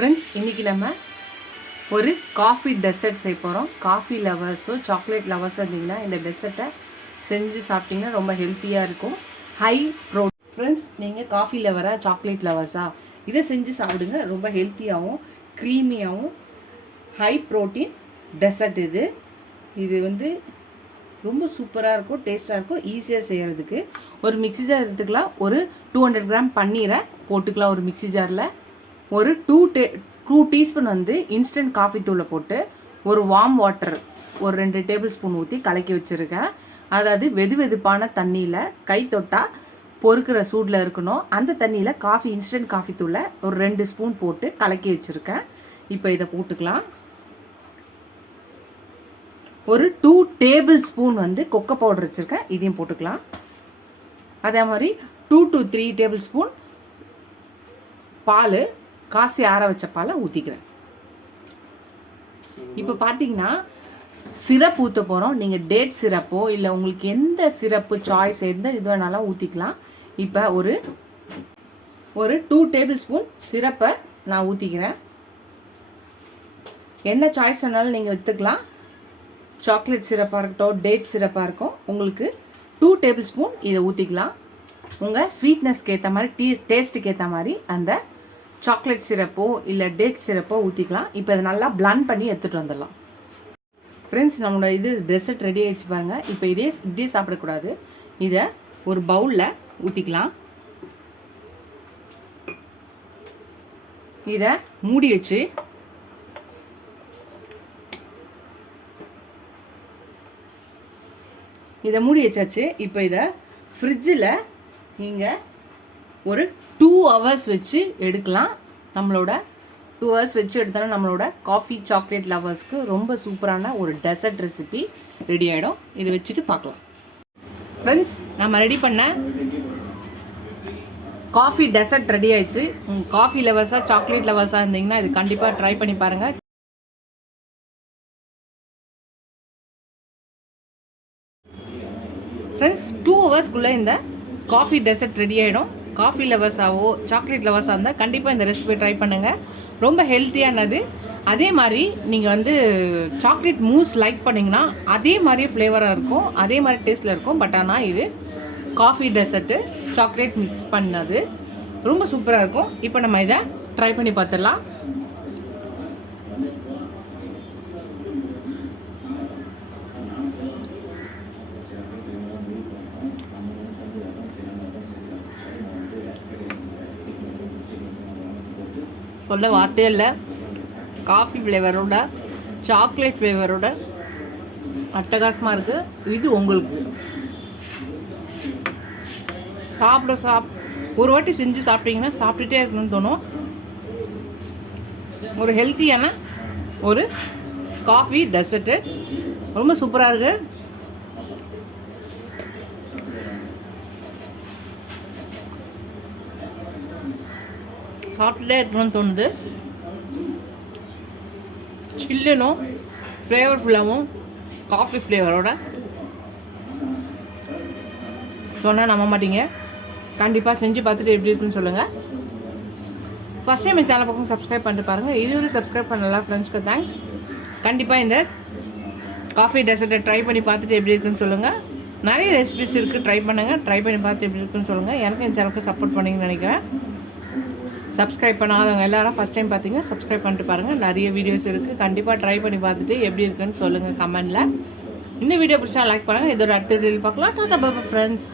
Friends, இன்றைக்கி நம்ம ஒரு காஃபி டெசர்ட் செய்ய போகிறோம். காஃபி லவர்ஸோ சாக்லேட் லவர்ஸோ இருந்தீங்கன்னா இந்த டெசர்ட்டை செஞ்சு சாப்பிட்டிங்கன்னா ரொம்ப ஹெல்த்தியாக இருக்கும். High protein. ஃப்ரெண்ட்ஸ், நீங்கள் காஃபி லவரா சாக்லேட் லவர்ஸா இதை செஞ்சு சாப்பிடுங்க. ரொம்ப ஹெல்த்தியாகவும் க்ரீமியாகவும் ஹை ப்ரோட்டீன் டெசர்ட் இது ரொம்ப சூப்பராக இருக்கும், டேஸ்ட்டாக இருக்கும், ஈஸியாக செய்கிறதுக்கு. ஒரு மிக்ஸி ஜார் எடுத்துக்கலாம். ஒரு 200 கிராம் பன்னீரை போட்டுக்கலாம் ஒரு மிக்ஸி ஜாரில். ஒரு 2 டீஸ்பூன் இன்ஸ்டன்ட் காஃபி தூளை போட்டு ஒரு வார்ம் வாட்டர் ஒரு 2 டேபிள் ஸ்பூன் ஊற்றி கலக்கி வச்சுருக்கேன். அதாவது வெதுவெதுப்பான தண்ணியில் கை தொட்டால் பொறுக்கிற சூடில் இருக்கணும். அந்த தண்ணியில் இன்ஸ்டன்ட் காஃபி தூளை ஒரு 2 ஸ்பூன் போட்டு கலக்கி வச்சுருக்கேன். இப்போ இதை போட்டுக்கலாம். ஒரு 2 டேபிள் ஸ்பூன் கொக்கோ பவுடர் வச்சுருக்கேன், இதையும் போட்டுக்கலாம். அதே மாதிரி 2 to 3 டேபிள் ஸ்பூன் பால், காசி ஆற வச்ச பாலை ஊற்றிக்கிறேன். இப்போ பார்த்தீங்கன்னா சிரப் ஊற்ற போகிறோம். நீங்கள் டேட் சிரப்போ இல்லை உங்களுக்கு எந்த சிரப்பு சாய்ஸ் எந்த இது வேணாலும் ஊற்றிக்கலாம். இப்போ ஒரு 2 டேபிள் ஸ்பூன் சிரப்பை நான் ஊற்றிக்கிறேன். என்ன சாய்ஸ் வேணாலும் நீங்கள் எடுத்துக்கலாம். சாக்லேட் சிரப்பாக இருக்கட்டும், டேட் சிரப்பாக இருக்கும். உங்களுக்கு 2 டேபிள் ஸ்பூன் இதை ஊற்றிக்கலாம். உங்கள் ஸ்வீட்னஸ்க்கு ஏற்ற மாதிரி டேஸ்ட்டுக்கு ஏற்ற மாதிரி அந்த சாக்லேட் சிரப்போ இல்லை டேட் சிரப்போ ஊற்றிக்கலாம். இப்போ இதை நல்லா பிளண்ட் பண்ணி எடுத்துகிட்டு வந்துடலாம். ஃப்ரெண்ட்ஸ், நம்மளோட டெசர்ட் ரெடி ஆகிடுச்சு பாருங்கள். இப்போ இப்படியே சாப்பிடக்கூடாது. இதை ஒரு பவுலில் ஊற்றிக்கலாம். இதை மூடி வச்சு வச்சாச்சு. இப்போ இதை ஃப்ரிட்ஜில் நீங்கள் ஒரு 2 hours வச்சு எடுக்கலாம். நம்மளோட 2 hours வச்சு எடுத்தோன்னா நம்மளோட காஃபி சாக்லேட் லவர்ஸ்க்கு ரொம்ப சூப்பரான ஒரு டெசர்ட் ரெசிபி ரெடி ஆகிடும். இதை வச்சுட்டு பார்க்கலாம். ஃப்ரெண்ட்ஸ், நம்ம ரெடி பண்ண காஃபி டெசர்ட் ரெடி ஆயிடுச்சு. காஃபி லவர்ஸாக சாக்லேட் லவர்ஸாக இருந்தீங்கன்னா இது கண்டிப்பாக ட்ரை பண்ணி பாருங்கள். ஃப்ரெண்ட்ஸ், 2 hours இந்த காஃபி டெசர்ட் ரெடி ஆகிடும். காஃபி லவர்ஸாவோ சாக்லேட் லவர்ஸாக இருந்தால் கண்டிப்பாக இந்த ரெசிபி ட்ரை பண்ணுங்கள். ரொம்ப ஹெல்த்தியானது. அதே மாதிரி நீங்கள் சாக்லேட் மூஸ் லைக் பண்ணிங்கன்னா அதே மாதிரியே ஃப்ளேவராக இருக்கும், அதே மாதிரி டேஸ்ட்டில் இருக்கும். பட் ஆனால் இது காஃபி டெசர்ட்டு சாக்லேட் மிக்ஸ் பண்ணது ரொம்ப சூப்பராக இருக்கும். இப்போ நம்ம இதை ட்ரை பண்ணி பார்த்துடலாம். சொல்ல வார்த்தையே இல்லை. காஃபி ஃப்ளேவரோட சாக்லேட் ஃப்ளேவரோட அட்டகாசமாக இருக்குது. இது உங்களுக்கு ஒரு வாட்டி செஞ்சு சாப்பிட்டீங்கன்னா சாப்பிட்டுட்டே இருக்கணும்னு தோணும். ஒரு ஹெல்த்தியான ஒரு காஃபி டெசர்ட்டு ரொம்ப சூப்பராக இருக்குது. சாப்பிட்டுட்டே இருக்கணும்னு தோணுது. சில்லுனும் ஃப்ளேவர்ஃபுல்லாகவும் காஃபி ஃப்ளேவரோட சொன்னால் நம்ப மாட்டீங்க. கண்டிப்பாக செஞ்சு பார்த்துட்டு எப்படி இருக்குன்னு சொல்லுங்கள். ஃபஸ்ட் டைம் என் சேனல் பக்கம் சப்ஸ்கிரைப் பண்ணிட்டு பாருங்கள். இதுவரை சப்ஸ்கிரைப் பண்ணலாம் ஃப்ரெண்ட்ஸ்க்கு தேங்க்ஸ். கண்டிப்பாக இந்த காஃபி டெசர்ட்டை ட்ரை பண்ணி பார்த்துட்டு எப்படி இருக்குன்னு சொல்லுங்கள். நிறைய ரெசிபிஸ் இருக்குது, ட்ரை பண்ணுங்கள். ட்ரை பண்ணி பார்த்துட்டு எப்படி இருக்குன்னு சொல்லுங்கள். எனக்கு என் சேனலுக்கு சப்போர்ட் பண்ணிங்கன்னு நினைக்கிறேன். சப்ஸ்கிரைப் பண்ணாதவங்க எல்லாரும் ஃபஸ்ட் டைம் பார்த்தீங்கன்னா சப்ஸ்கிரைப் பண்ணிட்டு பாருங்கள். நிறைய வீடியோஸ் இருக்குது. கண்டிப்பாக ட்ரை பண்ணி பார்த்துட்டு எப்படி இருக்குன்னு சொல்லுங்கள் கமெண்டில். இந்த வீடியோ பிடிச்சா லைக் பண்ணுங்கள். இதோட அடுத்த வீடியோவில் பார்க்கலாம். Tata bye friends.